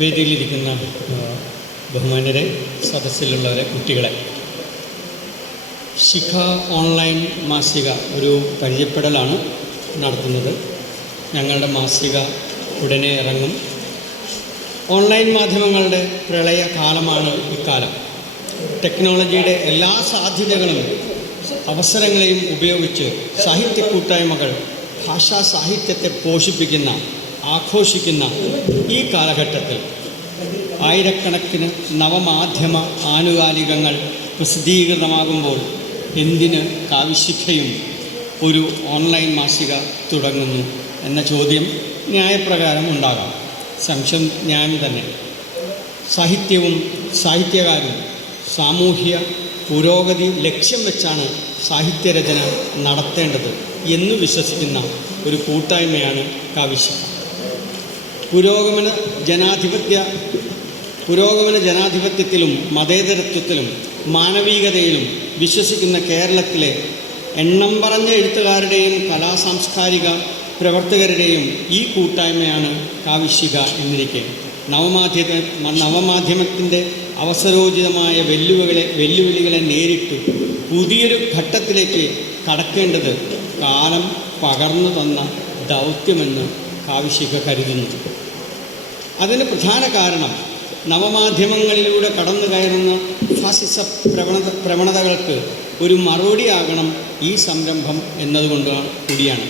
വേദിയിലിരിക്കുന്ന ബഹുമാന്യരെ, സദസ്സിലുള്ളവരെ, കുട്ടികളെ, ശിഖ ഓൺലൈൻ മാസിക ഒരു പരിചയപ്പെടലാണ് നടത്തുന്നത്. ഞങ്ങളുടെ മാസിക ഉടനെ ഇറങ്ങും. ഓൺലൈൻ മാധ്യമങ്ങളുടെ പ്രളയ കാലമാണ് ഇക്കാലം. ടെക്നോളജിയുടെ എല്ലാ സാധ്യതകളും അവസരങ്ങളെയും ഉപയോഗിച്ച് സാഹിത്യ കൂട്ടായ്മകൾ ഭാഷാ സാഹിത്യത്തെ പോഷിപ്പിക്കുന്ന, ആഘോഷിക്കുന്ന ഈ കാലഘട്ടത്തിൽ ആയിരക്കണക്കിന് നവമാധ്യമ ആനുകാലികങ്ങൾ പ്രസിദ്ധീകൃതമാകുമ്പോൾ എന്തിന് കാവ്യശിഖയും ഒരു ഓൺലൈൻ മാസിക തുടങ്ങുന്നു എന്ന ചോദ്യം ന്യായപ്രകാരം ഉണ്ടാകാം. സംശയം ന്യായം തന്നെ. സാഹിത്യവും സാഹിത്യകാരും സാമൂഹ്യ പുരോഗതി ലക്ഷ്യം വെച്ചാണ് സാഹിത്യരചന നടത്തേണ്ടത് എന്ന് വിശ്വസിക്കുന്ന ഒരു കൂട്ടായ്മയാണ് കാവ്യശിഖ. പുരോഗമന ജനാധിപത്യത്തിലും മതേതരത്വത്തിലും മാനവികതയിലും വിശ്വസിക്കുന്ന കേരളത്തിലെ എണ്ണം പറഞ്ഞ എഴുത്തുകാരുടെയും കലാസാംസ്കാരിക പ്രവർത്തകരുടെയും ഈ കൂട്ടായ്മയാണ് കാവ്യശിഖ എന്നിരിക്കെ നവമാധ്യമത്തിൻ്റെ അവസരോചിതമായ വെല്ലുവിളികളെ നേരിട്ട് പുതിയൊരു ഘട്ടത്തിലേക്ക് കടക്കേണ്ടത് കാലം പകർന്നു തന്ന ദൗത്യമെന്ന് കാവ്യശിഖ കരുതുന്നു. അതിന് പ്രധാന കാരണം നവമാധ്യമങ്ങളിലൂടെ കടന്നു കയറുന്ന ഫാസിസ പ്രവണതകൾക്ക് ഒരു മറുപടിയാകണം ഈ സംരംഭം എന്നതുകൊണ്ടാണ് കൂടിയാണ്.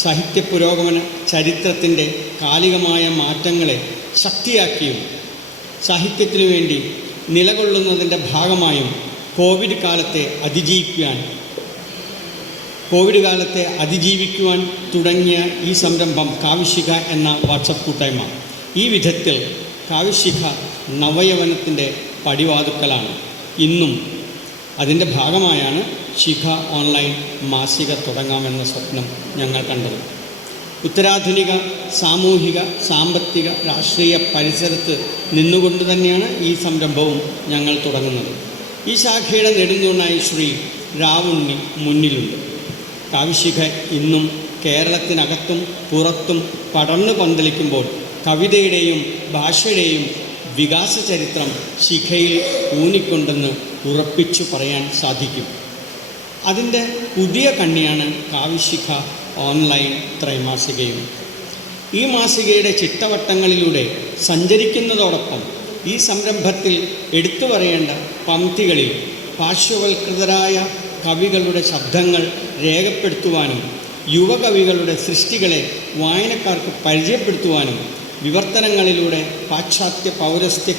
സാഹിത്യ പുരോഗമന ചരിത്രത്തിൻ്റെ കാലികമായ മാറ്റങ്ങളെ ശക്തിയാക്കിയും സാഹിത്യത്തിനു വേണ്ടി നിലകൊള്ളുന്നതിൻ്റെ ഭാഗമായും കോവിഡ് കാലത്തെ അതിജീവിക്കുവാൻ തുടങ്ങിയ ഈ സംരംഭം കാവ്യശിഖ എന്ന വാട്സപ്പ് കൂട്ടായ്മ. ഈ വിധത്തിൽ കാവ്യശിഖ നവയവനത്തിൻ്റെ പടിവാതുക്കലാണ്. ഇന്നും അതിൻ്റെ ഭാഗമായാണ് ശിഖ ഓൺലൈൻ മാസിക തുടങ്ങാമെന്ന സ്വപ്നം ഞങ്ങൾ കണ്ടത്. ഉത്തരാധുനിക സാമൂഹിക, സാമ്പത്തിക, രാഷ്ട്രീയ പരിസരത്ത് നിന്നുകൊണ്ട് തന്നെയാണ് ഈ സംരംഭവും ഞങ്ങൾ തുടങ്ങുന്നത്. ഈ ശാഖയുടെ നെടുന്തൂണായി ശ്രീ രാവുണ്ണി മുന്നിലുണ്ട്. കാവ്യശിഖ ഇന്നും കേരളത്തിനകത്തും പുറത്തും പടർന്നു പന്തലിക്കുമ്പോൾ കവിതയുടെയും ഭാഷയുടെയും വികാസ ചരിത്രം ശിഖയിൽ ഊന്നിക്കൊണ്ടെന്ന് ഉറപ്പിച്ചു പറയാൻ സാധിക്കും. അതിൻ്റെ പുതിയ കണ്ണിയാണ് കാവ്യശിഖ ഓൺലൈൻ ത്രൈമാസികയും. ഈ മാസികയുടെ ചിട്ടവട്ടങ്ങളിലൂടെ സഞ്ചരിക്കുന്നതോടൊപ്പം ഈ സംരംഭത്തിൽ എടുത്തു പറയേണ്ട പംക്തികളിൽ പാർശ്വവൽകൃതരായ കവികളുടെ ശബ്ദങ്ങൾ രേഖപ്പെടുത്തുവാനും യുവകവികളുടെ സൃഷ്ടികളെ വായനക്കാർക്ക് പരിചയപ്പെടുത്തുവാനും വിവർത്തനങ്ങളിലൂടെ പാശ്ചാത്യ പൗരസ്ത്യ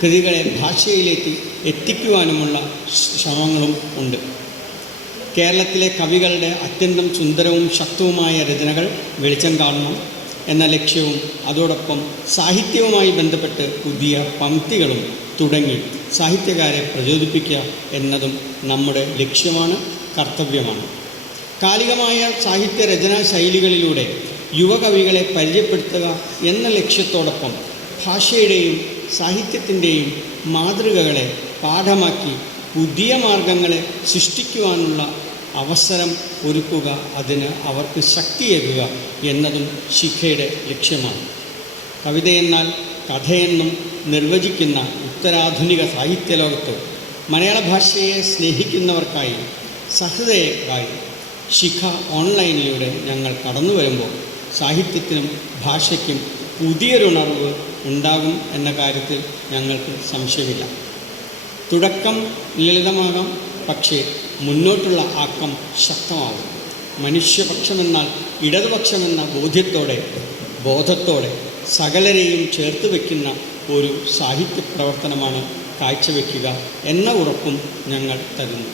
കൃതികളെ ഭാഷയിലേക്ക് എത്തിക്കുവാനുമുള്ള ശ്രമങ്ങളും ഉണ്ട്. കേരളത്തിലെ കവികളുടെ അത്യന്തം സുന്ദരവും ശക്തവുമായ രചനകൾ വെളിച്ചം കാണണം എന്ന ലക്ഷ്യവും അതോടൊപ്പം സാഹിത്യവുമായി ബന്ധപ്പെട്ട് പുതിയ പംക്തികളും തുടങ്ങി സാഹിത്യകാരെ പ്രചോദിപ്പിക്കുക എന്നതും നമ്മുടെ ലക്ഷ്യമാണ്, കർത്തവ്യമാണ്. കാലികമായ സാഹിത്യ രചനാ ശൈലികളിലൂടെ യുവകവികളെ പരിചയപ്പെടുത്തുക എന്ന ലക്ഷ്യത്തോടൊപ്പം ഭാഷയുടെയും സാഹിത്യത്തിൻ്റെയും മാതൃകകളെ പാഠമാക്കി പുതിയ മാർഗങ്ങളെ സൃഷ്ടിക്കുവാനുള്ള അവസരം ഒരുക്കുക, അതിന് അവർക്ക് ശക്തിയേകുക എന്നതും ശിഖയുടെ ലക്ഷ്യമാണ്. കവിതയെന്നാൽ കഥയെന്നും നിർവചിക്കുന്ന ഉത്തരാധുനിക സാഹിത്യലോകത്ത് മലയാള ഭാഷയെ സ്നേഹിക്കുന്നവർക്കായി, സഹൃദയർക്കായി ശിഖ ഓൺലൈനിലൂടെ ഞങ്ങൾ കടന്നു വരുമ്പോൾ സാഹിത്യത്തിനും ഭാഷയ്ക്കും പുതിയൊരുണർവ് ഉണ്ടാകും എന്ന കാര്യത്തിൽ ഞങ്ങൾക്ക് സംശയമില്ല. തുടക്കം ലളിതമാകാം, പക്ഷേ മുന്നോട്ടുള്ള ആക്കം ശക്തമാകും. മനുഷ്യപക്ഷമെന്നാൽ ഇടതുപക്ഷമെന്ന ബോധത്തോടെ സകലരെയും ചേർത്ത് വയ്ക്കുന്ന ഒരു സാഹിത്യ പ്രവർത്തനമാണ് കാഴ്ചവെക്കുക എന്ന ഉറപ്പും ഞങ്ങൾ തരുന്നു.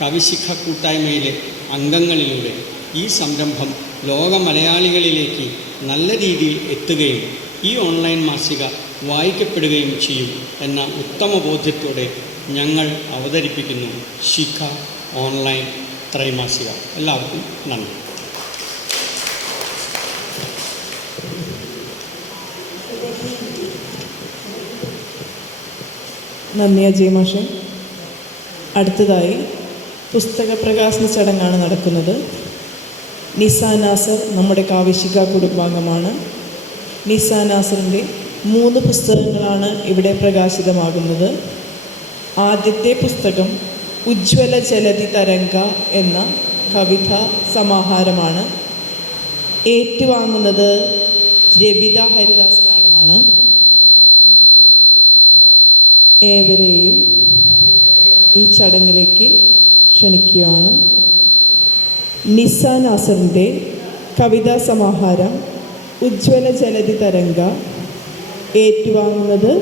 കാവ്യശിഖ കൂട്ടായ്മയിലെ അംഗങ്ങളിലൂടെ ഈ സംരംഭം ലോക മലയാളികളിലേക്ക് നല്ല രീതിയിൽ എത്തുകയും ഈ ഓൺലൈൻ മാസിക വായിക്കപ്പെടുകയും ചെയ്യും എന്ന ഉത്തമ ബോധ്യത്തോടെ ഞങ്ങൾ അവതരിപ്പിക്കുന്നു ശിഖ ഓൺലൈൻ ത്രൈമാസിക. എല്ലാവർക്കും നന്ദി. നന്ദി അജയ് മാഷെ. അടുത്തതായി പുസ്തക പ്രകാശന ചടങ്ങാണ് നടക്കുന്നത്. നിസ നാസർ നമ്മുടെ കാവിശിക കുടുംബാംഗമാണ്. നിസ നാസറിൻ്റെ 3 പുസ്തകങ്ങളാണ് ഇവിടെ പ്രകാശിതമാകുന്നത്. ആദ്യത്തെ പുസ്തകം ഉജ്ജ്വല ജലധി തരംഗ എന്ന കവിതാ സമാഹാരമാണ്. ഏറ്റുവാങ്ങുന്നത് രവിത ഹരിദാസ് മാഡമാണ്. ഏവരെയും ഈ ചടങ്ങിലേക്ക് ക്ഷണിക്കുകയാണ്. നിസ നാസറിൻ്റെ കവിതാ സമാഹാരം ഉജ്ജ്വല ജലധി തരംഗ ഏറ്റുവാങ്ങുന്നത്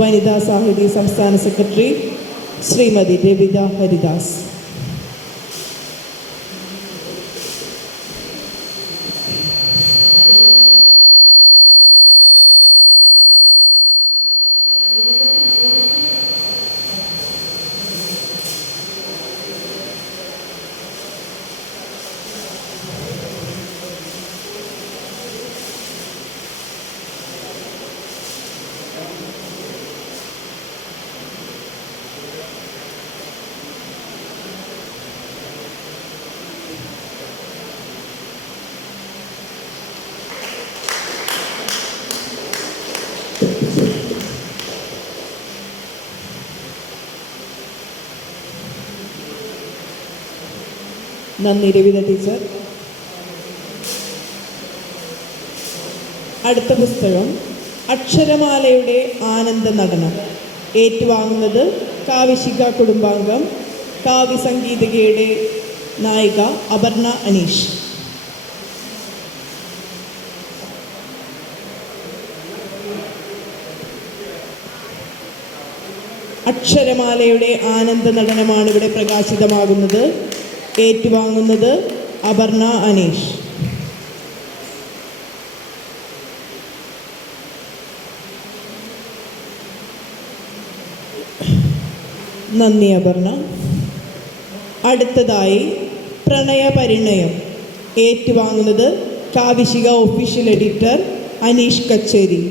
വനിതാ സാഹിതി സംസ്ഥാന സെക്രട്ടറി ശ്രീമതി രവിത ഹരിദാസ്. നന്ദി രവിത ടീച്ചർ. അടുത്ത പുസ്തകം അക്ഷരമാലയുടെ ആനന്ദ നടനം ഏറ്റുവാങ്ങുന്നത് കാവിശിക കുടുംബാംഗം കാവ്യ സംഗീതികയുടെ നായിക അപർണ അനീഷ്. അക്ഷരമാലയുടെ ആനന്ദ നടനമാണ് ഇവിടെ പ്രകാശിതമാകുന്നത്. ഏറ്റുവാങ്ങുന്നത് അപർണ അനീഷ്. നന്ദി അപർണ. അടുത്തതായി പ്രണയപരിണയം ഏറ്റുവാങ്ങുന്നത് കാവിശിക ഒഫീഷ്യൽ എഡിറ്റർ അനീഷ് കച്ചേരി.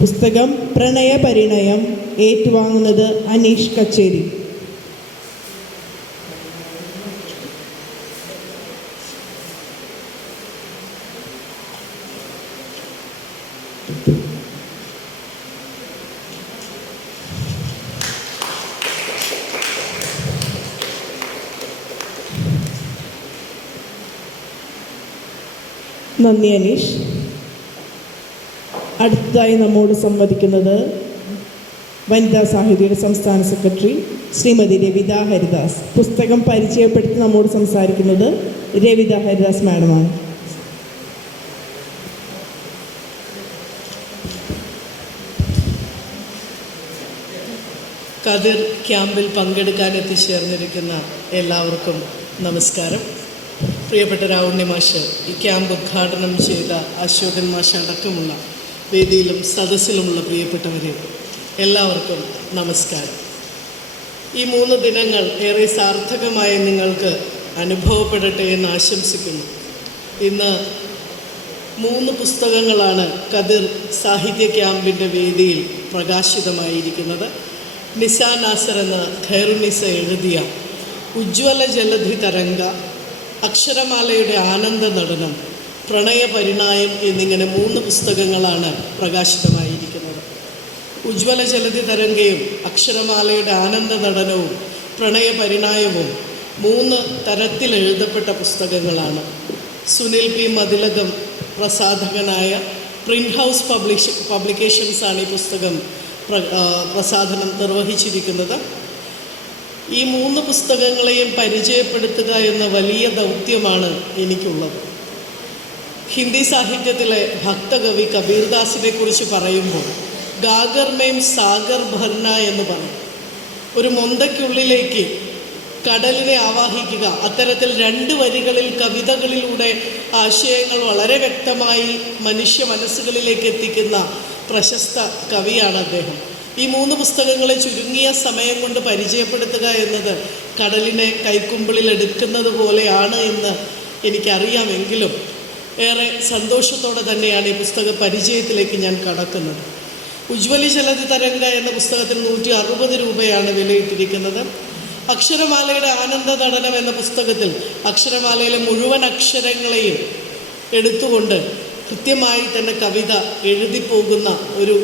പുസ്തകം പ്രണയപരിണയം ഏറ്റുവാങ്ങുന്നത് അനീഷ് കച്ചേരി. നന്ദി അനീഷ്. അടുത്തതായി നമ്മോട് സംവദിക്കുന്നത് വനിതാ സാഹിതിയുടെ സംസ്ഥാന സെക്രട്ടറി ശ്രീമതി രവിത ഹരിദാസ്. പുസ്തകം പരിചയപ്പെടുത്തി നമ്മോട് സംസാരിക്കുന്നത് രവിത ഹരിദാസ് മാഡമാണ്. കതിർ ക്യാമ്പിൽ പങ്കെടുക്കാൻ എത്തിച്ചേർന്നിരിക്കുന്ന എല്ലാവർക്കും നമസ്കാരം. പ്രിയപ്പെട്ട രാവുണ്ണി മാഷ്, ഈ ക്യാമ്പ് ഉദ്ഘാടനം ചെയ്ത അശോകൻ മാഷ് അടക്കമുള്ള വേദിയിലും സദസ്സിലുമുള്ള പ്രിയപ്പെട്ടവരെ എല്ലാവർക്കും നമസ്കാരം. ഈ 3 ദിനങ്ങൾ ഏറെ സാർത്ഥകമായി നിങ്ങൾക്ക് അനുഭവപ്പെടട്ടെ എന്ന് ആശംസിക്കുന്നു. ഇന്ന് 3 പുസ്തകങ്ങളാണ് കതിർ സാഹിത്യ ക്യാമ്പിൻ്റെ വേദിയിൽ പ്രകാശിതമായിരിക്കുന്നത്. നിസ നാസർ എന്ന ഖൈറുനിസ എഴുതിയ ഉജ്ജ്വല ജലധി തരംഗ, അക്ഷരമാലയുടെ ആനന്ദ നടനം, പ്രണയപരിണയം എന്നിങ്ങനെ 3 പുസ്തകങ്ങളാണ് പ്രകാശിതമായിരിക്കുന്നത്. ഉജ്ജ്വല ജലധി തരംഗയും അക്ഷരമാലയുടെ ആനന്ദ നടനവും പ്രണയപരിണയവും 3 തരത്തിൽ എഴുതപ്പെട്ട പുസ്തകങ്ങളാണ്. സുനിൽ പി മതിലകം പ്രസാധകനായ പ്രിൻ്റ് ഹൗസ് പബ്ലിക്കേഷൻസാണ് ഈ പുസ്തകം പ്രസാധനം നിർവഹിച്ചിരിക്കുന്നത്. ഈ 3 പുസ്തകങ്ങളെയും പരിചയപ്പെടുത്തുക എന്ന വലിയ ദൗത്യമാണ് എനിക്കുള്ളത്. ഹിന്ദി സാഹിത്യത്തിലെ ഭക്തകവി കബീർദാസിനെ കുറിച്ച് പറയുമ്പോൾ ഗാഗർ മേം സാഗർ ഭർന എന്ന് പറയും. ഒരു മൊന്തയ്ക്കുള്ളിലേക്ക് കടലിനെ ആവാഹിക്കുക. അത്തരത്തിൽ 2 വരികളിൽ കവിതകളിലൂടെ ആശയങ്ങൾ വളരെ വ്യക്തമായി മനുഷ്യ മനസ്സുകളിലേക്ക് എത്തിക്കുന്ന പ്രശസ്ത കവിയാണ് അദ്ദേഹം. ഈ 3 പുസ്തകങ്ങളെ ചുരുങ്ങിയ സമയം കൊണ്ട് പരിചയപ്പെടുത്തുക എന്നത് കടലിനെ കൈക്കുമ്പിളിൽ എടുക്കുന്നത് പോലെയാണ് എന്ന് എനിക്കറിയാമെങ്കിലും ഏറെ സന്തോഷത്തോടെ തന്നെയാണ് ഈ പുസ്തക പരിചയത്തിലേക്ക് ഞാൻ കടക്കുന്നത്. ഉജ്ജ്വല ജലധി തരംഗ എന്ന പുസ്തകത്തിന് 160 രൂപയാണ് വിലയിട്ടിരിക്കുന്നത്. അക്ഷരമാലയുടെ ആനന്ദ നടനം എന്ന പുസ്തകത്തിൽ അക്ഷരമാലയിലെ മുഴുവൻ അക്ഷരങ്ങളെയും എടുത്തുകൊണ്ട് കൃത്യമായി തന്നെ കവിത എഴുതിപ്പോകുന്ന ഒരു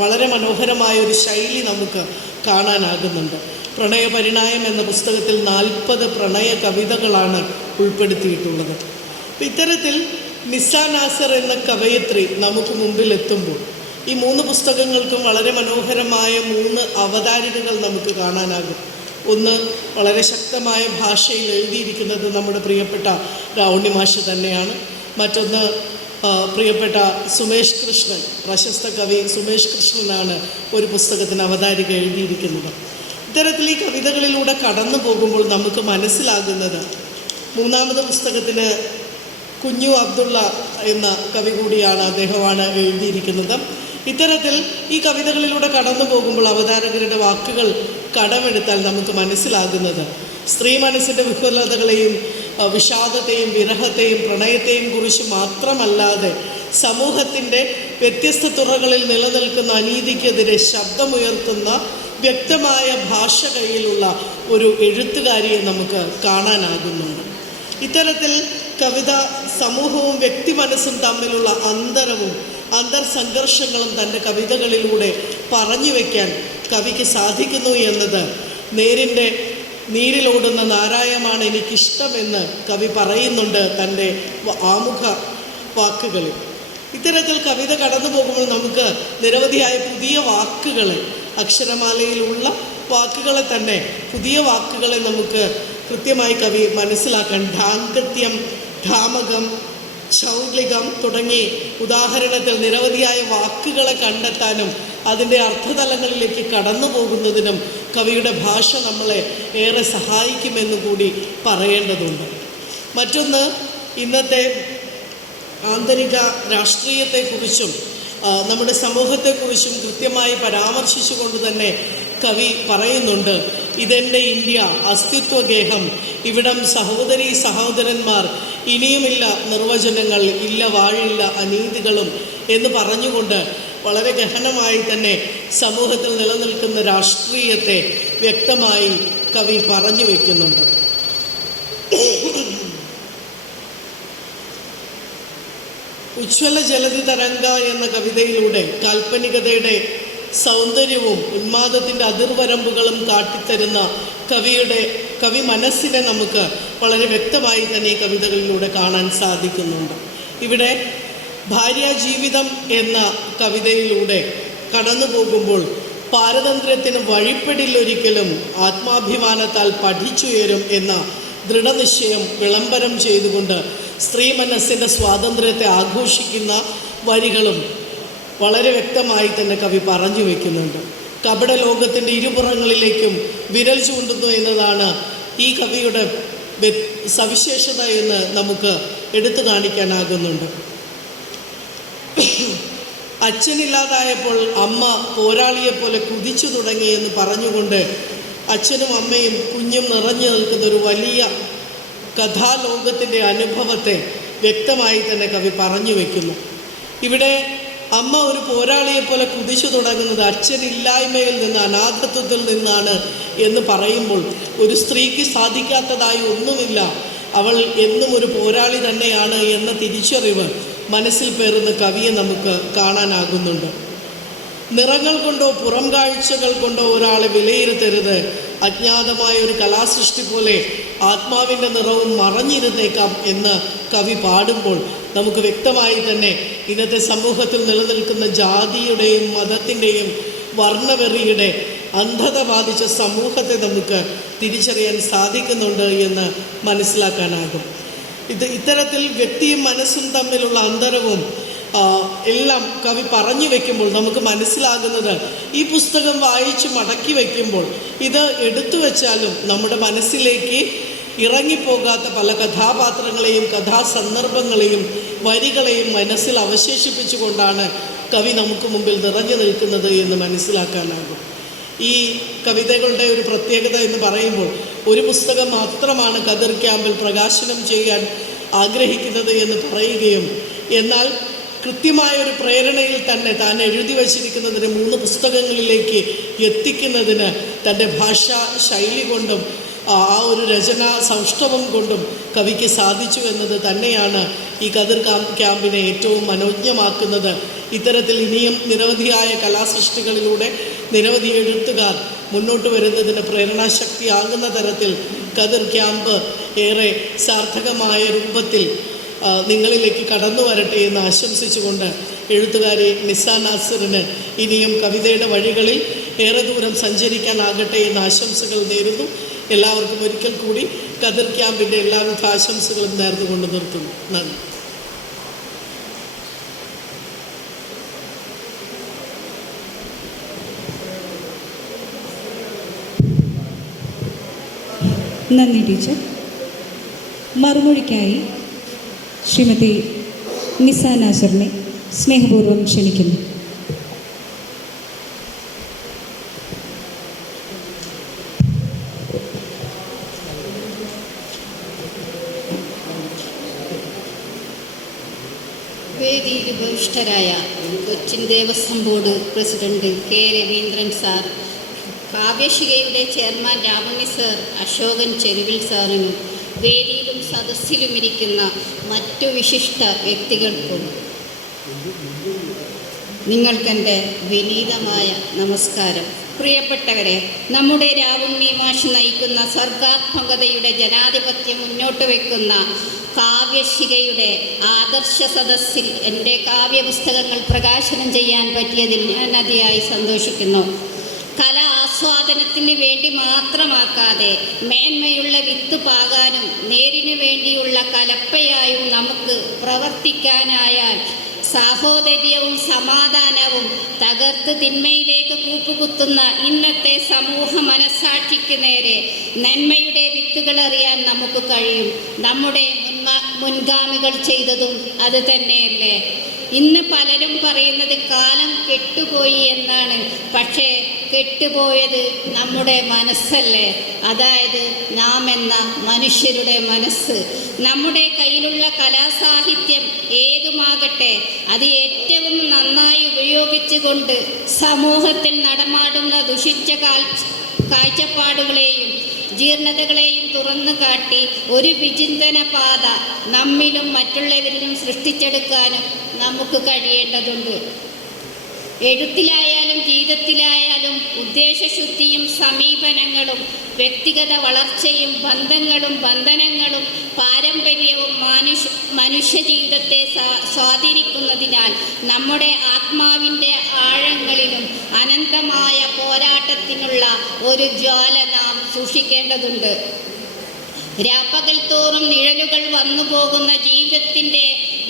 വളരെ മനോഹരമായ ഒരു ശൈലി നമുക്ക് കാണാനാകുന്നുണ്ട്. പ്രണയപരിണായം എന്ന പുസ്തകത്തിൽ 40 പ്രണയ കവിതകളാണ് ഉൾപ്പെടുത്തിയിട്ടുള്ളത്. ഇത്തരത്തിൽ നിസ്സ നാസർ എന്ന കവയത്രി നമുക്ക് മുമ്പിൽ എത്തുമ്പോൾ ഈ 3 പുസ്തകങ്ങൾക്കും വളരെ മനോഹരമായ 3 അവതാരികകൾ നമുക്ക് കാണാനാകും. ഒന്ന്, വളരെ ശക്തമായ ഭാഷയിൽ എഴുതിയിരിക്കുന്നത് നമ്മുടെ പ്രിയപ്പെട്ട രാവുണ്ണി മാഷ് തന്നെയാണ്. മറ്റൊന്ന് പ്രിയപ്പെട്ട സുമേഷ് കൃഷ്ണൻ, പ്രശസ്ത കവി സുമേഷ് കൃഷ്ണനാണ് ഒരു പുസ്തകത്തിന് അവതാരിക എഴുതിയിരിക്കുന്നത്. ഇത്തരത്തിൽ ഈ കവിതകളിലൂടെ കടന്നു പോകുമ്പോൾ നമുക്ക് മനസ്സിലാകുന്നത്, 3ാമത് പുസ്തകത്തിന് കുഞ്ഞു അബ്ദുള്ള എന്ന കവി കൂടിയാണ്, അദ്ദേഹമാണ് എഴുതിയിരിക്കുന്നത്. ഇത്തരത്തിൽ ഈ കവിതകളിലൂടെ കടന്നു പോകുമ്പോൾ അവതാരകരുടെ വാക്കുകൾ കടമെടുത്താൽ നമുക്ക് മനസ്സിലാകുന്നത് സ്ത്രീ മനസ്സിൻ്റെ വിഹുലതകളെയും വിഷാദത്തെയും വിരഹത്തെയും പ്രണയത്തെയും കുറിച്ച് മാത്രമല്ലാതെ സമൂഹത്തിൻ്റെ വ്യത്യസ്ത തുറകളിൽ നിലനിൽക്കുന്ന അനീതിക്കെതിരെ ശബ്ദമുയർത്തുന്ന വ്യക്തമായ ഭാഷ കയ്യിലുള്ള ഒരു എഴുത്തുകാരിയെ നമുക്ക് കാണാനാകുന്നുണ്ട്. ഇത്തരത്തിൽ കവിത സമൂഹവും വ്യക്തി മനസ്സും തമ്മിലുള്ള അന്തരവും അന്തർസംഘർഷങ്ങളും തൻ്റെ കവിതകളിലൂടെ പറഞ്ഞു വയ്ക്കാൻ കവിക്ക് സാധിക്കുന്നു എന്നത് നീരിലോടുന്ന നാരായമാണ് എനിക്കിഷ്ടമെന്ന് കവി പറയുന്നുണ്ട് തൻ്റെ ആമുഖ വാക്കുകളിൽ. ഇത്തരത്തിൽ കവിത കടന്നു പോകുമ്പോൾ നമുക്ക് നിരവധിയായ പുതിയ വാക്കുകളെ, അക്ഷരമാലയിലുള്ള വാക്കുകളെ തന്നെ പുതിയ വാക്കുകളെ നമുക്ക് കൃത്യമായി കവി മനസ്സിലാക്കാൻ ധാങ്കത്യം, ധാമകം, ശൗലികം തുടങ്ങി ഉദാഹരണത്തിൽ നിരവധിയായ വാക്കുകളെ കണ്ടെത്താനും അതിൻ്റെ അർത്ഥതലങ്ങളിലേക്ക് കടന്നു പോകുന്നതിനും കവിയുടെ ഭാഷ നമ്മളെ ഏറെ സഹായിക്കുമെന്ന് കൂടി പറയേണ്ടതുണ്ട്. മറ്റൊന്ന്, ഇന്നത്തെ ആന്തരിക രാഷ്ട്രീയത്തെക്കുറിച്ചും നമ്മുടെ സമൂഹത്തെക്കുറിച്ചും കൃത്യമായി പരാമർശിച്ചുകൊണ്ട് തന്നെ കവി പറയുന്നുണ്ട്, ഇതെൻ്റെ ഇന്ത്യ, അസ്തിത്വഗേഹം, ഇവിടം സഹോദരീ സഹോദരന്മാർ, ഇനിയുമില്ല നിർവചനങ്ങൾ, ഇല്ല വാഴില്ല അനീതികളും എന്ന് പറഞ്ഞുകൊണ്ട് വളരെ ഗഹനമായി തന്നെ സമൂഹത്തിൽ നിലനിൽക്കുന്ന രാഷ്ട്രീയത്തെ വ്യക്തമായി കവി പറഞ്ഞു വയ്ക്കുന്നുണ്ട്. ഉജ്ജ്വല ജലധി തരംഗ എന്ന കവിതയിലൂടെ കാൽപ്പനികതയുടെ സൗന്ദര്യവും ഉന്മാദത്തിൻ്റെ അതിർവരമ്പുകളും കാട്ടിത്തരുന്ന കവി മനസ്സിനെ നമുക്ക് വളരെ വ്യക്തമായി തന്നെ ഈ കവിതകളിലൂടെ കാണാൻ സാധിക്കുന്നുണ്ട്. ഇവിടെ ഭാര്യാജീവിതം എന്ന കവിതയിലൂടെ കടന്നു പോകുമ്പോൾ പാരതന്ത്ര്യത്തിന് വഴിപ്പെടില്ലൊരിക്കലും, ആത്മാഭിമാനത്താൽ പഠിച്ചുയരും എന്ന ദൃഢനിശ്ചയം വിളംബരം ചെയ്തുകൊണ്ട് സ്ത്രീ മനസ്സിൻ്റെ സ്വാതന്ത്ര്യത്തെ ആഘോഷിക്കുന്ന വരികളും വളരെ വ്യക്തമായി തന്നെ കവി പറഞ്ഞു വയ്ക്കുന്നുണ്ട്. കപട ലോകത്തിൻ്റെ ഇരുപുറങ്ങളിലേക്കും വിരൽ ചൂണ്ടുന്നു എന്നതാണ് ഈ കവിയുടെ സവിശേഷത എന്ന് നമുക്ക് എടുത്തു കാണിക്കാനാകുന്നുണ്ട്. അച്ഛനില്ലാതായപ്പോൾ അമ്മ പോരാളിയെപ്പോലെ കുതിച്ചു തുടങ്ങി എന്ന് പറഞ്ഞുകൊണ്ട് അച്ഛനും അമ്മയും കുഞ്ഞും നിറഞ്ഞു നിൽക്കുന്ന ഒരു വലിയ കഥാലോകത്തിൻ്റെ അനുഭവത്തെ വ്യക്തമായി തന്നെ കവി പറഞ്ഞു വയ്ക്കുന്നു. ഇവിടെ അമ്മ ഒരു പോരാളിയെപ്പോലെ കുതിച്ചു തുടങ്ങുന്നത് അച്ഛനില്ലായ്മയിൽ നിന്ന്, അനാഥത്വത്തിൽ നിന്നാണ് എന്ന് പറയുമ്പോൾ ഒരു സ്ത്രീക്ക് സാധിക്കാത്തതായി ഒന്നുമില്ല, അവൾ എന്നും ഒരു പോരാളി തന്നെയാണ് എന്ന തിരിച്ചറിവ് മനസ്സിൽ പേറുന്ന കവിയെ നമുക്ക് കാണാനാകുന്നുണ്ട്. നിറങ്ങൾ കൊണ്ടോ പുറം കാഴ്ചകൾ കൊണ്ടോ ഒരാളെ വിലയിരുത്തരുത്, അജ്ഞാതമായ ഒരു കലാസൃഷ്ടി പോലെ ആത്മാവിൻ്റെ നിറവും മറഞ്ഞിരുന്നേക്കാം എന്ന് കവി പാടുമ്പോൾ നമുക്ക് വ്യക്തമായി തന്നെ ഇന്നത്തെ സമൂഹത്തിൽ നിലനിൽക്കുന്ന ജാതിയുടെയും മതത്തിൻ്റെയും വർണ്ണവെറിയുടെ അന്ധത ബാധിച്ച സമൂഹത്തെ നമുക്ക് തിരിച്ചറിയാൻ സാധിക്കുന്നുണ്ട് എന്ന് മനസ്സിലാക്കാനാകും. ഇത്തരത്തിൽ വ്യക്തിയും മനസ്സും തമ്മിലുള്ള അന്തരവും എല്ലാം കവി പറഞ്ഞു വയ്ക്കുമ്പോൾ നമുക്ക് മനസ്സിലാകുന്നത്, ഈ പുസ്തകം വായിച്ച് മടക്കി വയ്ക്കുമ്പോൾ ഇത് എടുത്തു വച്ചാലും നമ്മുടെ മനസ്സിലേക്ക് ഇറങ്ങിപ്പോകാത്ത പല കഥാപാത്രങ്ങളെയും കഥാസന്ദർഭങ്ങളെയും വരികളെയും മനസ്സിൽ അവശേഷിപ്പിച്ചുകൊണ്ടാണ് കവി നമുക്ക് മുമ്പിൽ നിറഞ്ഞു നിൽക്കുന്നത് എന്ന് മനസ്സിലാക്കാനാകും. ഈ കവിതകളുടെ ഒരു പ്രത്യേകത എന്ന് പറയുമ്പോൾ ഒരു പുസ്തകം മാത്രമാണ് കതിർ ക്യാമ്പിൽ പ്രകാശനം ചെയ്യാൻ ആഗ്രഹിക്കുന്നത് എന്ന് പറയുകയും എന്നാൽ കൃത്യമായൊരു പ്രേരണയിൽ തന്നെ താൻ എഴുതി വച്ചിരിക്കുന്നതിന് 3 പുസ്തകങ്ങളിലേക്ക് എത്തിക്കുന്നതിന് തൻ്റെ ഭാഷാ ശൈലി കൊണ്ടും ആ ഒരു രചനാ സൗഷ്ഠവം കൊണ്ടും കവിക്ക് സാധിച്ചു എന്നത് തന്നെയാണ് ഈ കതിർ ക്യാമ്പിനെ ഏറ്റവും മനോജ്ഞമാക്കുന്നത്. ഇത്തരത്തിൽ ഇനിയും നിരവധിയായ കലാസൃഷ്ടികളിലൂടെ നിരവധി എഴുത്തുകാർ മുന്നോട്ട് വരുന്നതിന് പ്രേരണാശക്തിയാകുന്ന തരത്തിൽ കതിർ ക്യാമ്പ് ഏറെ സാർത്ഥകമായ രൂപത്തിൽ നിങ്ങളിലേക്ക് കടന്നു വരട്ടെ എന്ന് ആശംസിച്ചുകൊണ്ട് എഴുത്തുകാരി നിസ നാസറിന് ഇനിയും കവിതയുടെ വഴികളിൽ ഏറെ ദൂരം സഞ്ചരിക്കാനാകട്ടെ എന്ന ആശംസകൾ നേരുന്നു. എല്ലാവർക്കും ഒരിക്കൽ കൂടി കതിർ ക്യാമ്പിൻ്റെ എല്ലാവിധ ആശംസകളും നേർന്നുകൊണ്ട് നിർത്തുന്നു. നന്ദി. നന്ദി ടീച്ചർ. മറുമൊഴിക്കായി ശ്രീമതി നിസ നാസറിനെ സ്നേഹപൂർവ്വം ക്ഷണിക്കുന്നു. വേദിയിൽ ഉപവിഷ്ടരായ Cochin Devaswom board president K Raveendran sir, കാവ്യശികയുടെ ചെയർമാൻ രാമണ്ണി സാർ, അശോകൻ ചെരുവിൽ സാറിനും വേദിയിലും സദസ്സിലുമിരിക്കുന്ന മറ്റു വിശിഷ്ട വ്യക്തികൾക്കും നിങ്ങൾക്കെൻ്റെ വിനീതമായ നമസ്കാരം. പ്രിയപ്പെട്ടവരെ, നമ്മുടെ രാവുണ്ണി മാഷ് നയിക്കുന്ന സർഗാത്മകതയുടെ ജനാധിപത്യം മുന്നോട്ട് വയ്ക്കുന്ന കാവ്യശികയുടെ ആദർശ സദസ്സിൽ എൻ്റെ കാവ്യപുസ്തകങ്ങൾ പ്രകാശനം ചെയ്യാൻ പറ്റിയതിൽ ഞാൻ അതിയായി സന്തോഷിക്കുന്നു. കല ആസ്വാദനത്തിന് വേണ്ടി മാത്രമാക്കാതെ മേന്മയുള്ള വിത്ത് പാകാനും നേരിനു വേണ്ടിയുള്ള കലപ്പയായും നമുക്ക് പ്രവർത്തിക്കാനായാൽ സാഹോദര്യവും സമാധാനവും തകർത്ത് തിന്മയിലേക്ക് കൂപ്പുകുത്തുന്ന ഇന്നത്തെ സമൂഹ മനസ്സാക്ഷിക്ക് നേരെ നന്മയുടെ വിത്തുകൾ അറിയാൻ നമുക്ക് കഴിയും. നമ്മുടെ മുൻഗാമികൾ ചെയ്തതും അത് തന്നെയല്ലേ. ഇന്ന് പലരും പറയുന്നത് കാലം കെട്ടുപോയി എന്നാണ്. പക്ഷേ കെട്ടുപോയത് നമ്മുടെ മനസ്സല്ലേ, അതായത് നാം എന്ന മനുഷ്യരുടെ മനസ്സ്. നമ്മുടെ കയ്യിലുള്ള കലാസാഹിത്യം ഏതുമാകട്ടെ, അത് ഏറ്റവും നന്നായി ഉപയോഗിച്ചുകൊണ്ട് സമൂഹത്തിൽ നടമാടുന്ന ദുഷിച്ച കാഴ്ചപ്പാടുകളെയും ജീർണതകളെയും തുറന്നു കാട്ടി ഒരു വിചിന്തന പാത നമ്മിലും മറ്റുള്ളവരിലും സൃഷ്ടിച്ചെടുക്കാനും നമുക്ക് കഴിയേണ്ടതുണ്ട്. എഴുത്തിലായാലും ജീവിതത്തിലായാലും ഉദ്ദേശശുദ്ധിയും സമീപനങ്ങളും വ്യക്തിഗത വളർച്ചയും ബന്ധങ്ങളും ബന്ധനങ്ങളും പാരമ്പര്യവും മനുഷ്യജീവിതത്തെ സ്വാധീനിക്കുന്നതിനാൽ നമ്മുടെ ആത്മാവിൻ്റെ ആഴങ്ങളിലും അനന്തമായ പോരാട്ടത്തിനുള്ള ഒരു ജ്വാല നാം സൂക്ഷിക്കേണ്ടതുണ്ട്. രാപ്പകൽ തോറും നിഴലുകൾ വന്നു പോകുന്ന ജീവിതത്തിൻ്റെ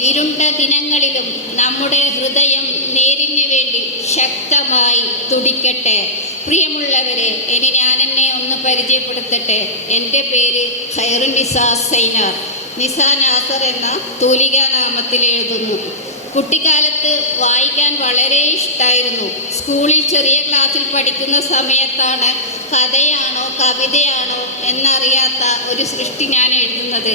ഇരുണ്ട ദിനങ്ങളിലും നമ്മുടെ ഹൃദയം നേരിന് വേണ്ടി ശക്തമായി തുടിക്കട്ടെ. പ്രിയമുള്ളവരെ, ഇനി ഞാൻ എന്നെ ഒന്ന് പരിചയപ്പെടുത്തട്ടെ. എൻ്റെ പേര് ഖൈറുന്നിസാ സൈനാർ. നിസ നാസർ എന്ന തൂലികാ നാമത്തിൽ എഴുതുന്നു. കുട്ടിക്കാലത്ത് വായിക്കാൻ വളരെ ഇഷ്ടമായിരുന്നു. സ്കൂളിൽ ചെറിയ ക്ലാസ്സിൽ പഠിക്കുന്ന സമയത്താണ് കഥയാണോ കവിതയാണോ എന്നറിയാത്ത ഒരു സൃഷ്ടി ഞാൻ എഴുതുന്നത്.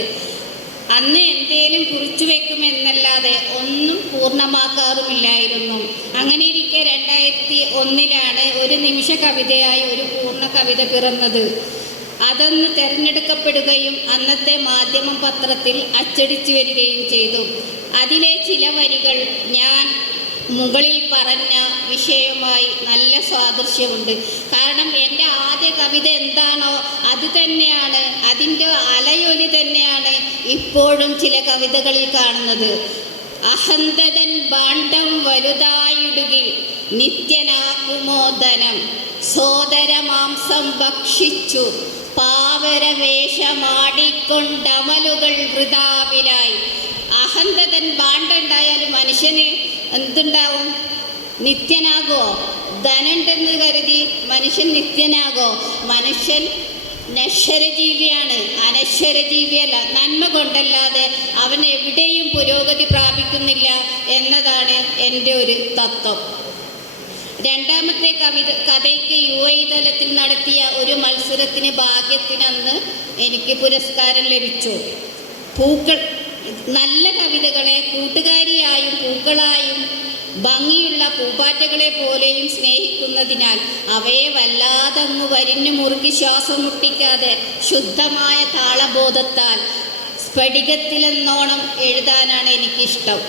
അന്ന് എന്തേലും കുറിച്ചു വെക്കുമെന്നല്ലാതെ ഒന്നും പൂർണ്ണമാക്കാറുമില്ലായിരുന്നു. അങ്ങനെ ഇരിക്കെ 2001 ഒരു നിമിഷ കവിതയായി ഒരു പൂർണ്ണ കവിത പിറന്നത്. അതൊന്ന് തിരഞ്ഞെടുക്കപ്പെടുകയും അന്നത്തെ മാധ്യമം പത്രത്തിൽ അച്ചടിച്ചു വരികയും ചെയ്തു. അതിലെ ചില വരികൾ ഞാൻ മുകളിൽ പറഞ്ഞ വിഷയവുമായി നല്ല സാദൃശ്യമുണ്ട്. കാരണം എൻ്റെ ആദ്യ കവിത എന്താണോ അത് തന്നെയാണ്, അതിൻ്റെ അലയൊലി തന്നെയാണ് ഇപ്പോഴും ചില കവിതകളിൽ കാണുന്നത്. അഹന്തതൻ ഭാണ്ഡം വലുതായിടുകിൽ നിത്യനാക്കുമോ ധനം, സോദരമാംസം ഭക്ഷിച്ചു പാവരവേഷമാടിക്കൊണ്ടമലുകൾ വൃതാവിലായി. അഹന്തതൻ ഭാണ്ഡം ഉണ്ടായാലും മനുഷ്യന് എന്തുണ്ടാവും? നിത്യനാകോ? ധനുണ്ടെന്ന് കരുതി മനുഷ്യൻ നിത്യനാകോ? മനുഷ്യൻ നശ്വരജീവിയാണ്, അനശ്വരജീവിയല്ല. നന്മ കൊണ്ടല്ലാതെ അവൻ എവിടെയും പുരോഗതി പ്രാപിക്കുന്നില്ല എന്നതാണ് എൻ്റെ ഒരു തത്വം. രണ്ടാമത്തെ കഥയ്ക്ക് UAE തലത്തിൽ നടത്തിയ ഒരു മത്സരത്തിന് ഭാഗ്യത്തിനന്ന് എനിക്ക് പുരസ്കാരം ലഭിച്ചു. നല്ല കവിതകളെ കൂട്ടുകാരിയായും പൂക്കളായും ഭംഗിയുള്ള പൂമ്പാറ്റകളെ പോലെയും സ്നേഹിക്കുന്നതിനാൽ അവയെ വല്ലാതങ്ങ് വരിഞ്ഞു മുറുക്കി ശ്വാസം മുട്ടിക്കാതെ ശുദ്ധമായ താളബോധത്താൽ സ്ഫടികത്തിലെന്നോണം എഴുതാനാണ് എനിക്കിഷ്ടം.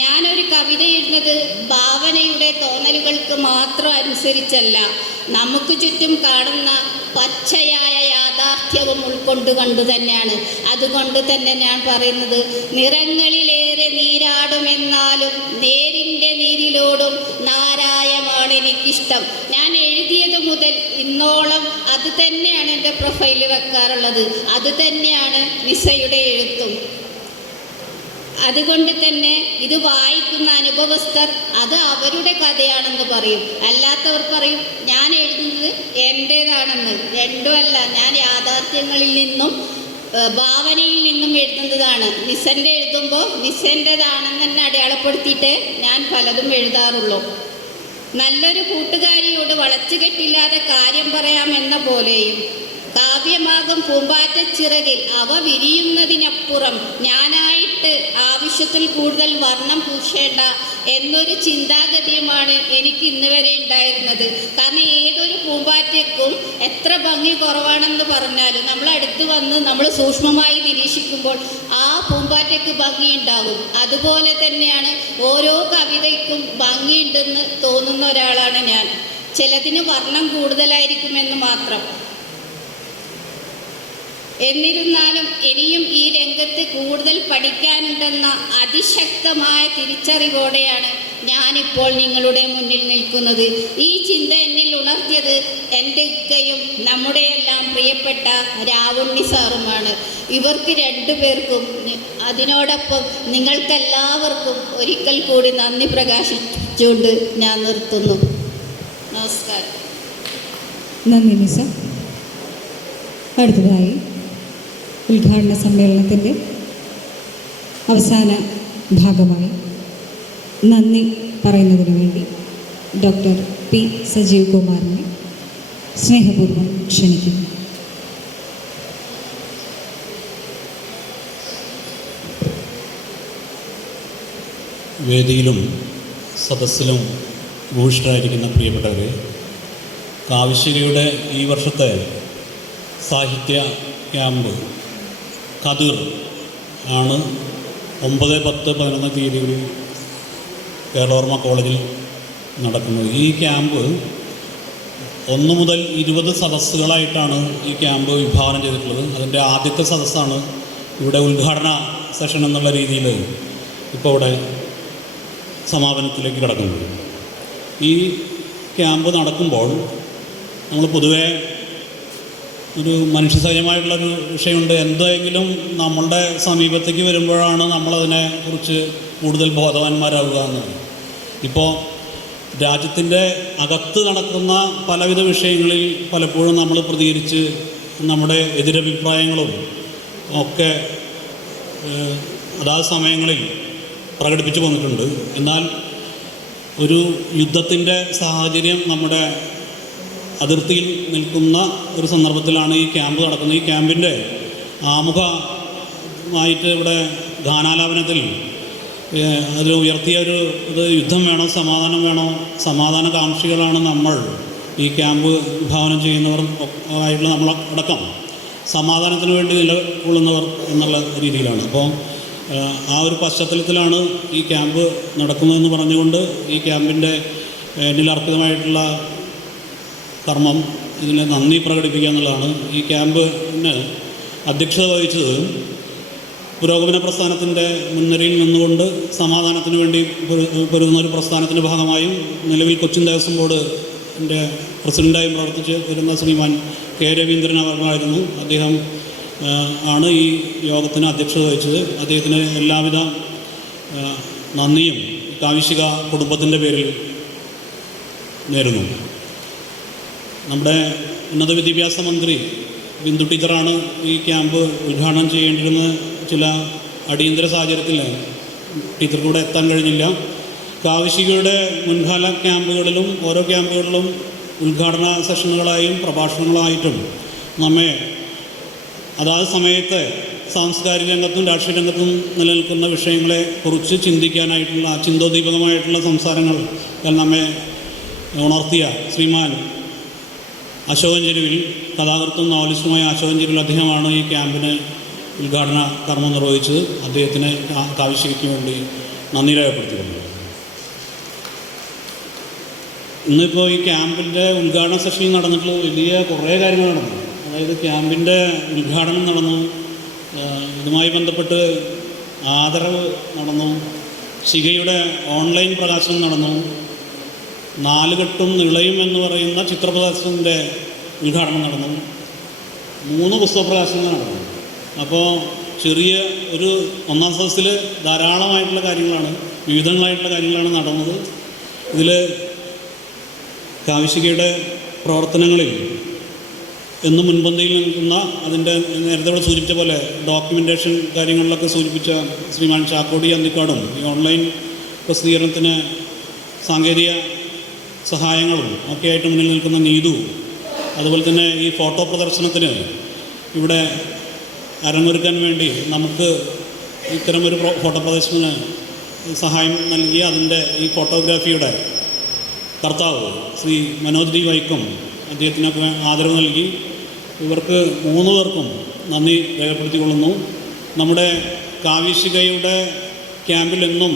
ഞാനൊരു കവിത എഴുതുന്നത് ഭാവനയുടെ തോന്നലുകൾക്ക് മാത്രം അനുസരിച്ചല്ല, നമുക്ക് ചുറ്റും കാണുന്ന പച്ചയായ യാഥാർത്ഥ്യവും ഉൾക്കൊണ്ടു തന്നെയാണ്. അതുകൊണ്ട് തന്നെ ഞാൻ പറയുന്നത്, നിറങ്ങളിലേറെ നീരാടുമെന്നാലും നേരിൻ്റെ നീരിലോടും നാരായമാണ് എനിക്കിഷ്ടം. ഞാൻ എഴുതിയത് മുതൽ ഇന്നോളം അത് തന്നെയാണ് എൻ്റെ പ്രൊഫൈലിൽ വെക്കാറുള്ളത്. അത് തന്നെയാണ് നിസയുടെ എഴുത്തും. അതുകൊണ്ട് തന്നെ ഇത് വായിക്കുന്ന അനുഭവസ്ഥർ അത് അവരുടെ കഥയാണെന്ന് പറയും. അല്ലാത്തവർ പറയും ഞാൻ എഴുതുന്നത് എൻ്റേതാണെന്ന്. രണ്ടുമല്ല, ഞാൻ യാഥാർത്ഥ്യങ്ങളിൽ നിന്നും ഭാവനയിൽ നിന്നും എഴുതുന്നതാണ്. നിസൻ്റെ എഴുതുമ്പോൾ നിസൻ്റേതാണെന്ന് തന്നെ അടയാളപ്പെടുത്തിയിട്ട് ഞാൻ പലതും എഴുതാറുള്ളൂ. നല്ലൊരു കൂട്ടുകാരിയോട് വളച്ചുകെട്ടില്ലാതെ കാര്യം പറയാമെന്ന പോലെയും കാവ്യമാകും പൂമ്പാറ്റച്ചിറകിൽ അവ വിരിയുന്നതിനപ്പുറം ഞാനായിട്ട് ആവശ്യത്തിൽ കൂടുതൽ വർണ്ണം പൂശേണ്ട എന്നൊരു ചിന്താഗതിയുമാണ് എനിക്ക് ഇന്ന് വരെ ഉണ്ടായിരുന്നത്. കാരണം ഏതൊരു പൂമ്പാറ്റയ്ക്കും എത്ര ഭംഗി കുറവാണെന്ന് പറഞ്ഞാലും നമ്മളടുത്ത് വന്ന് നമ്മൾ സൂക്ഷ്മമായി നിരീക്ഷിക്കുമ്പോൾ ആ പൂമ്പാറ്റയ്ക്ക് ഭംഗിയുണ്ടാകും. അതുപോലെ തന്നെയാണ് ഓരോ കവിതയ്ക്കും ഭംഗിയുണ്ടെന്ന് തോന്നുന്ന ഒരാളാണ് ഞാൻ. ചിലതിന് വർണ്ണം കൂടുതലായിരിക്കുമെന്ന് മാത്രം. എന്നിരുന്നാലും ഇനിയും ഈ രംഗത്ത് കൂടുതൽ പഠിക്കാനുണ്ടെന്ന അതിശക്തമായ തിരിച്ചറിവോടെയാണ് ഞാനിപ്പോൾ നിങ്ങളുടെ മുന്നിൽ നിൽക്കുന്നത്. ഈ ചിന്ത എന്നിൽ ഉണർത്തിയത് എൻ്റെ ഇക്കയും നമ്മുടെയെല്ലാം പ്രിയപ്പെട്ട രാവുണ്ണി സാറുമാണ്. ഇവർക്ക് രണ്ടുപേർക്കും അതിനോടൊപ്പം നിങ്ങൾക്കെല്ലാവർക്കും ഒരിക്കൽ കൂടി നന്ദി പ്രകാശിച്ചുകൊണ്ട് ഞാൻ നിർത്തുന്നു. നമസ്കാരം. നന്ദി നിസ. അടുത്തതായി ഉദ്ഘാടന സമ്മേളനത്തിൻ്റെ അവസാന ഭാഗമായി നന്ദി പറയുന്നതിന് വേണ്ടി ഡോക്ടർ പി സജീവ് കുമാറിനെ സ്നേഹപൂർവ്വം ക്ഷണിക്കുന്നു. വേദിയിലും സദസ്സിലും ഭൂഷിതരായിരിക്കുന്ന പ്രിയപ്പെട്ടവരെ, കാവിശികയുടെ ഈ വർഷത്തെ സാഹിത്യ ക്യാമ്പ് കതിർ ആണ് 9, 10, 11 തീയതികളിൽ കേരളവർമ്മ കോളേജിൽ നടക്കുന്നത്. ഈ ക്യാമ്പ് 1 മുതൽ 20 സദസ്സുകളായിട്ടാണ് ഈ ക്യാമ്പ് വിഭാവനം ചെയ്തിട്ടുള്ളത്. അതിൻ്റെ ആദ്യത്തെ സദസ്സാണ് ഇവിടെ ഉദ്ഘാടന സെഷൻ എന്നുള്ള രീതിയിൽ ഇപ്പോൾ ഇവിടെ സമാപനത്തിലേക്ക് കിടക്കുന്നത്. ഈ ക്യാമ്പ് നടക്കുമ്പോൾ നമ്മൾ പൊതുവേ ഒരു മനുഷ്യസഹജമായിട്ടുള്ളൊരു വിഷയമുണ്ട്. എന്തെങ്കിലും നമ്മളുടെ സമീപത്തേക്ക് വരുമ്പോഴാണ് നമ്മളതിനെ കുറിച്ച് കൂടുതൽ ബോധവാന്മാരാവുക എന്നത്. ഇപ്പോൾ രാജ്യത്തിൻ്റെ അകത്ത് നടക്കുന്ന പലവിധ വിഷയങ്ങളിൽ പലപ്പോഴും നമ്മൾ പ്രതികരിച്ച് നമ്മുടെ എതിരഭിപ്രായങ്ങളും ഒക്കെ അതാത് സമയങ്ങളിൽ പ്രകടിപ്പിച്ചു വന്നിട്ടുണ്ട്. എന്നാൽ ഒരു യുദ്ധത്തിൻ്റെ സാഹചര്യം നമ്മുടെ അതിർത്തിയിൽ നിൽക്കുന്ന ഒരു സന്ദർഭത്തിലാണ് ഈ ക്യാമ്പ് നടക്കുന്നത്. ഈ ക്യാമ്പിൻ്റെ ആമുഖമായിട്ട് ഇവിടെ ഗാനാലാപനത്തിൽ അത് ഉയർത്തിയ ഇത് യുദ്ധം വേണോ സമാധാനം വേണോ, സമാധാനകാംക്ഷികളാണ് നമ്മൾ, ഈ ക്യാമ്പ് വിഭാവനം ചെയ്യുന്നവർ ആയിട്ടുള്ള നമ്മളടക്കം സമാധാനത്തിന് വേണ്ടി നിലകൊള്ളുന്നവർ എന്നുള്ള രീതിയിലാണ്. അപ്പോൾ ആ ഒരു പശ്ചാത്തലത്തിലാണ് ഈ ക്യാമ്പ് നടക്കുന്നതെന്ന് പറഞ്ഞുകൊണ്ട് ഈ ക്യാമ്പിൻ്റെ എന്നിൽ അർപ്പിതമായിട്ടുള്ള കർമ്മം, ഇതിന് നന്ദി പ്രകടിപ്പിക്കുക എന്നുള്ളതാണ്. ഈ ക്യാമ്പിന് അധ്യക്ഷത വഹിച്ചത് പുരോഗമന പ്രസ്ഥാനത്തിൻ്റെ മുൻനിരയിൽ നിന്നുകൊണ്ട് സമാധാനത്തിന് വേണ്ടി പൊരുതുന്ന ഒരു പ്രസ്ഥാനത്തിൻ്റെ ഭാഗമായും നിലവിൽ കൊച്ചിൻ ദേവസ്വം ബോർഡിൻ്റെ പ്രസിഡൻ്റായും പ്രവർത്തിച്ച് വരുന്ന ശ്രീമാൻ കെ രവീന്ദ്രൻ അവർകളായിരുന്നു. അദ്ദേഹം ആണ് ഈ യോഗത്തിന് അധ്യക്ഷത വഹിച്ചത്. അദ്ദേഹത്തിന് എല്ലാവിധ നന്ദിയും കാവിശിക കുടുംബത്തിൻ്റെ പേരിൽ നേരുന്നു. നമ്മുടെ ഉന്നത വിദ്യാഭ്യാസ മന്ത്രി ബിന്ദു ടീച്ചറാണ് ഈ ക്യാമ്പ് ഉദ്ഘാടനം ചെയ്യേണ്ടിരുന്ന ചില അടിയന്തര സാഹചര്യത്തിൽ ടീച്ചർക്ക് കൂടെ എത്താൻ കഴിഞ്ഞില്ല. കാവിശികയുടെ മുൻകാല ക്യാമ്പുകളിലും ഓരോ ക്യാമ്പുകളിലും ഉദ്ഘാടന സെഷനുകളായും പ്രഭാഷണങ്ങളായിട്ടും നമ്മെ അതാത് സമയത്ത് സാംസ്കാരിക രംഗത്തും രാഷ്ട്രീയ രംഗത്തും നിലനിൽക്കുന്ന വിഷയങ്ങളെ കുറിച്ച് ചിന്തിക്കാനായിട്ടുള്ള ചിന്തോദ്ദീപകമായിട്ടുള്ള സംസാരങ്ങൾ നമ്മെ ഉണർത്തിയ ശ്രീമാൻ അശോകൻ ചെരുവിൽ, കഥാകൃത്തും നോവലിസ്റ്റുമായ അശോകൻ ചെരുവിൽ അദ്ദേഹമാണ് ഈ ക്യാമ്പിന് ഉദ്ഘാടന കർമ്മം നിർവഹിച്ചത്. അദ്ദേഹത്തിന് കാവശ്യയ്ക്ക് വേണ്ടി നന്ദി രേഖപ്പെടുത്തിയിരുന്നു. ഇന്നിപ്പോൾ ഈ ക്യാമ്പിൻ്റെ ഉദ്ഘാടന സെഷനിൽ നടന്നിട്ടുള്ള വലിയ കുറേ കാര്യങ്ങൾ നടന്നു. അതായത് ക്യാമ്പിൻ്റെ ഉദ്ഘാടനം നടന്നു, ഇതുമായി ബന്ധപ്പെട്ട് ആദരവ് നടന്നു, ശിഖയുടെ ഓൺലൈൻ പ്രകാശനം നടന്നു, നാലുകെട്ടും നിളയും എന്ന് പറയുന്ന ചിത്രപ്രദർശനത്തിൻ്റെ ഉദ്ഘാടനം നടന്നു, 3 പുസ്തക പ്രകാശനങ്ങൾ നടന്നു. അപ്പോൾ ചെറിയ ഒരു ഒന്നാം സദസ്സിൽ ധാരാളമായിട്ടുള്ള കാര്യങ്ങളാണ്, വിവിധങ്ങളായിട്ടുള്ള കാര്യങ്ങളാണ് നടന്നത്. ഇതിൽ കാവശ്യകയുടെ പ്രവർത്തനങ്ങളിൽ എന്നും മുൻപന്തിയിൽ നിൽക്കുന്ന, അതിൻ്റെ നേരത്തെ ഇവിടെ സൂചിപ്പിച്ച പോലെ ഡോക്യുമെൻറ്റേഷൻ കാര്യങ്ങളിലൊക്കെ സൂചിപ്പിച്ച ശ്രീമാൻ ചാക്കോടി അന്തിക്കാടും ഈ ഓൺലൈൻ പ്രസിദ്ധീകരണത്തിന് സാങ്കേതിക സഹായങ്ങളും ഒക്കെ ആയിട്ട് മുന്നിൽ നിൽക്കുന്ന നീതു, അതുപോലെ തന്നെ ഈ ഫോട്ടോ പ്രദർശനത്തിന് ഇവിടെ അരങ്ങൊരുക്കാൻ വേണ്ടി നമുക്ക് ഇത്തരമൊരു ഫോട്ടോ പ്രദർശനത്തിന് സഹായം നൽകിയ അതിൻ്റെ ഈ ഫോട്ടോഗ്രാഫിയുടെ കർത്താവ് ശ്രീ മനോജ് ഡി വൈക്കം, അദ്ദേഹത്തിനൊക്കെ ആദരവ് നൽകി. ഇവർക്ക് 3 പേർക്കും നന്ദി രേഖപ്പെടുത്തിക്കൊള്ളുന്നു. നമ്മുടെ കാവ്യശിഖയുടെ ക്യാമ്പിൽ എന്നും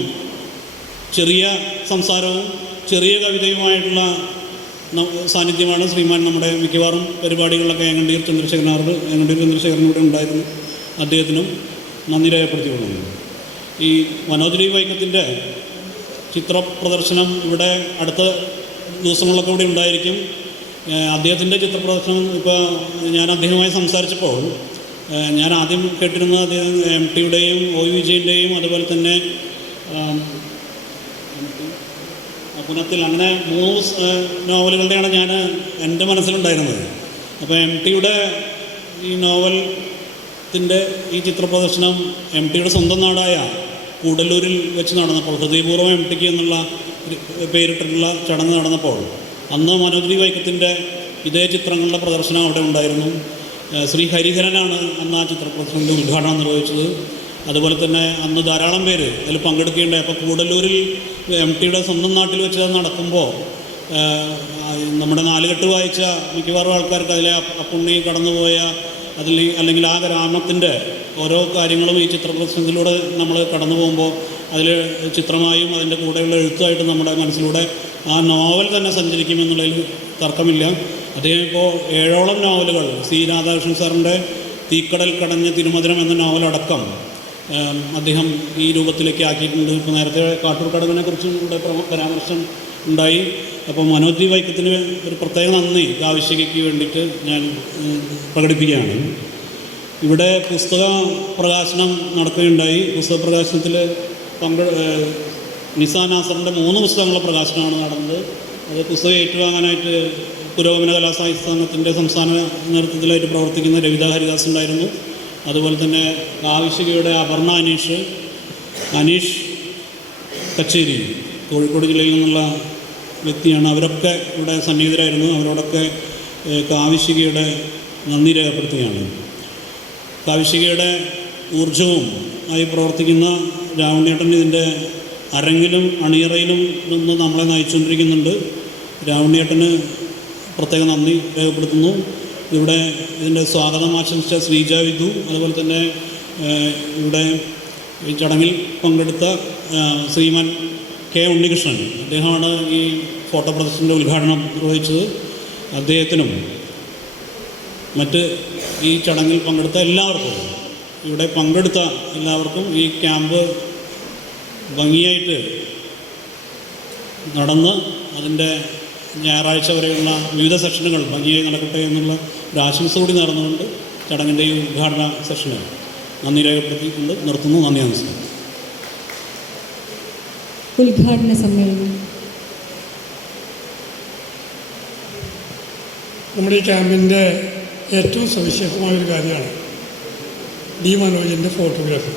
ചെറിയ സംസാരവും ചെറിയ കവിതയുമായിട്ടുള്ള സാന്നിധ്യമാണ് ശ്രീമാൻ നമ്മുടെ മിക്കവാറും പരിപാടികളിലൊക്കെ ഏങ്ങണ്ടീർ ചന്ദ്രശേഖരനൂടെ ഉണ്ടായിരുന്നു. അദ്ദേഹത്തിനും നന്ദി രേഖപ്പെടുത്തിക്കൊള്ളുന്നു. ഈ മനോജ് ഡി വൈക്കത്തിൻ്റെ ചിത്ര പ്രദർശനം ഇവിടെ അടുത്ത ദിവസങ്ങളിലൊക്കെ ഇവിടെ ഉണ്ടായിരിക്കും. അദ്ദേഹത്തിൻ്റെ ചിത്രപ്രദർശനം ഇപ്പോൾ ഞാൻ അദ്ദേഹവുമായി സംസാരിച്ചപ്പോൾ ഞാൻ ആദ്യം കേട്ടിരുന്നത് അദ്ദേഹം MTയുടെയും OV വിജയൻ്റെയും അതുപോലെ തന്നെ പുനത്തിൽ, അങ്ങനെ 3 നോവലുകളുടെയാണ് ഞാൻ എൻ്റെ മനസ്സിലുണ്ടായിരുന്നത്. അപ്പോൾ MTയുടെ ഈ നോവലിൻ്റെ ഈ ചിത്രപ്രദർശനം MTയുടെ സ്വന്തം നാടായ കൂടല്ലൂരിൽ വെച്ച് നടന്നപ്പോൾ, ഹൃദയപൂർവ്വം MTക്ക് എന്നുള്ള പേരിട്ടിട്ടുള്ള ചടങ്ങ് നടന്നപ്പോൾ അന്ന് മനോജ് ഡി വൈക്കത്തിൻ്റെ ഇതേ ചിത്രങ്ങളുടെ പ്രദർശനം അവിടെ ഉണ്ടായിരുന്നു. ശ്രീ ഹരിഹരനാണ് അന്ന് ആ ചിത്രപ്രദർശനത്തിൻ്റെ ഉദ്ഘാടനം നിർവഹിച്ചത്. അതുപോലെ തന്നെ അന്ന് ധാരാളം പേര് അതിൽ പങ്കെടുക്കേണ്ടായി. അപ്പോൾ കൂടല്ലൂരിൽ MTയുടെ സ്വന്തം നാട്ടിൽ വെച്ച് അത് നടക്കുമ്പോൾ നമ്മുടെ നാലുകെട്ട് വായിച്ച മിക്കവാറും ആൾക്കാർക്ക് അതിലെ അപ്പുണ്ണി കടന്നുപോയ അല്ലെങ്കിൽ ആ ഗ്രാമത്തിൻ്റെ ഓരോ കാര്യങ്ങളും ഈ ചിത്രപ്രദർശനത്തിലൂടെ നമ്മൾ കടന്നു പോകുമ്പോൾ അതിൽ ചിത്രമായും അതിൻ്റെ കൂടെയുള്ള എഴുത്തുമായിട്ട് നമ്മുടെ മനസ്സിലൂടെ ആ നോവൽ തന്നെ സഞ്ചരിക്കുമെന്നുള്ളതിൽ തർക്കമില്ല. അദ്ദേഹം ഇപ്പോൾ 7ഓളം നോവലുകൾ, C രാധാകൃഷ്ണൻ സാറിൻ്റെ തീക്കടൽ കടഞ്ഞ തിരുമധുരം എന്ന നോവലടക്കം അദ്ദേഹം ഈ രൂപത്തിലേക്ക് ആക്കിയിട്ടുണ്ട്. ഇപ്പോൾ നേരത്തെ കാട്ടൂർ കടവിനെ കുറിച്ചും ഇവിടെ പരാമർശം ഉണ്ടായി. അപ്പോൾ മനോജ് ഡി വൈക്കത്തിന് ഒരു പ്രത്യേക നന്ദി കാവശ്യകയ്ക്ക് വേണ്ടിയിട്ട് ഞാൻ പ്രകടിപ്പിക്കുകയാണ്. ഇവിടെ പുസ്തക പ്രകാശനം നടക്കുകയുണ്ടായി. പുസ്തക പ്രകാശനത്തിൽ നിസാ നാസറിൻ്റെ 3 പുസ്തകങ്ങളുടെ പ്രകാശനമാണ് നടന്നത്. അത് പുസ്തകം ഏറ്റുവാങ്ങാനായിട്ട് പുരോഗമന കലാസാഹിത്യ സംഘത്തിൻ്റെ സംസ്ഥാന നേതൃത്വത്തിലായിട്ട് പ്രവർത്തിക്കുന്ന രവിത ഹരിദാസ് ഉണ്ടായിരുന്നു. അതുപോലെ തന്നെ കാവശ്യകയുടെ അപർണ അനീഷ് കച്ചേരി, കോഴിക്കോട് ജില്ലയിൽ നിന്നുള്ള വ്യക്തിയാണ്. അവരൊക്കെ ഇവിടെ സന്നിഹിതരായിരുന്നു. അവരോടൊക്കെ കാവശ്യകയുടെ നന്ദി രേഖപ്പെടുത്തുകയാണ്. കാവശ്യകയുടെ ഊർജവും ആയി പ്രവർത്തിക്കുന്ന രാവണേട്ടൻ ഇതിൻ്റെ അരങ്ങിലും അണിയറയിലും നിന്ന് നമ്മളെ നയിച്ചുകൊണ്ടിരിക്കുന്നുണ്ട്. രാവണേട്ടന് പ്രത്യേക നന്ദി രേഖപ്പെടുത്തുന്നു. ഇവിടെ ഇതിൻ്റെ സ്വാഗതം ആശംസിച്ച ശ്രീജ വിധു, അതുപോലെ തന്നെ ഇവിടെ ഈ ചടങ്ങിൽ പങ്കെടുത്ത ശ്രീമാൻ K ഉണ്ണികൃഷ്ണൻ, അദ്ദേഹമാണ് ഈ ഫോട്ടോ പ്രദർശനത്തിൻ്റെ ഉദ്ഘാടനം നിർവഹിച്ചത്. അദ്ദേഹത്തിനും മറ്റ് ഈ ചടങ്ങിൽ പങ്കെടുത്ത എല്ലാവർക്കും, ഇവിടെ പങ്കെടുത്ത എല്ലാവർക്കും ഈ ക്യാമ്പ് ഭംഗിയായിട്ട് നടന്ന് അതിൻ്റെ ഞായറാഴ്ച വരെയുള്ള വിവിധ സെഷനുകൾ ഭംഗിയായി നടക്കട്ടെ എന്നുള്ള ഒരു ആശംസ കൂടി നേർന്നുകൊണ്ട് ചടങ്ങിൻ്റെ ഈ ഉദ്ഘാടന സെഷന് നന്ദി രേഖപ്പെടുത്തിക്കൊണ്ട് നിർത്തുന്നു. നന്ദി, നമസ്കാരം. ഉദ്ഘാടന സമ്മേളനം. നമ്മുടെ ഈ ക്യാമ്പിൻ്റെ ഏറ്റവും സവിശേഷമായൊരു കാര്യമാണ് D മനോജിൻ്റെ ഫോട്ടോഗ്രാഫി.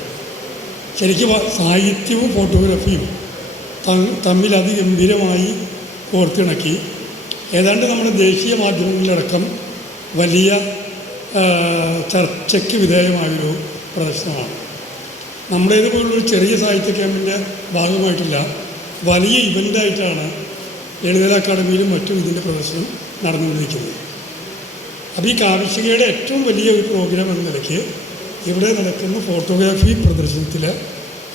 ശരിക്കും സാഹിത്യവും ഫോട്ടോഗ്രാഫിയും തമ്മിൽ അതിഗംഭീരമായി കോർത്തിണക്കി ഏതാണ്ട് നമ്മുടെ ദേശീയ മാധ്യമങ്ങളിലടക്കം വലിയ ചർച്ചയ്ക്ക് വിധേയമായൊരു പ്രദർശനമാണ്. നമ്മുടേതുപോലുള്ളൊരു ചെറിയ സാഹിത്യ ക്യാമ്പിൻ്റെ ഭാഗമായിട്ടില്ല, വലിയ ഇവൻ്റായിട്ടാണ് ലളിതകല അക്കാദമിയിലും മറ്റും ഇതിൻ്റെ പ്രദർശനം നടന്നുകൊണ്ടിരിക്കുന്നത്. അപ്പോൾ ഈ കാവിശികയുടെ ഏറ്റവും വലിയ ഒരു പ്രോഗ്രാം എന്ന നിലയ്ക്ക് ഇവിടെ നടക്കുന്ന ഫോട്ടോഗ്രാഫി പ്രദർശനത്തിലെ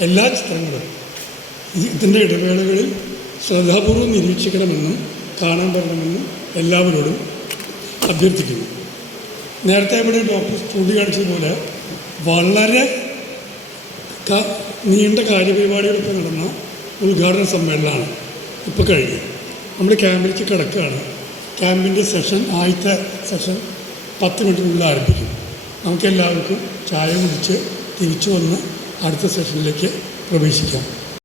എല്ലാ ചിത്രങ്ങളും ഇതിൻ്റെ ഇടവേളകളിൽ ശ്രദ്ധാപൂർവം നിരീക്ഷിക്കണമെന്നും കാണാൻ വരണമെന്നും എല്ലാവരോടും അഭ്യർത്ഥിക്കുന്നു. നേരത്തെ ഇവിടെ ഡോക്ടർ ചൂണ്ടിക്കാണിച്ചതുപോലെ വളരെ നീണ്ട കാര്യപരിപാടികളൊക്കെ നടന്ന ഉദ്ഘാടന സമ്മേളനമാണ് ഇപ്പോൾ കഴിഞ്ഞത്. നമ്മൾ ക്യാമ്പിലേക്ക് കിടക്കുകയാണ്. ക്യാമ്പിൻ്റെ ആദ്യത്തെ സെഷൻ 10 മിനിറ്റിനുള്ളിൽ ആരംഭിക്കും. നമുക്കെല്ലാവർക്കും ചായ കുടിച്ച് തിരിച്ചു വന്ന് അടുത്ത സെഷനിലേക്ക് പ്രവേശിക്കാം.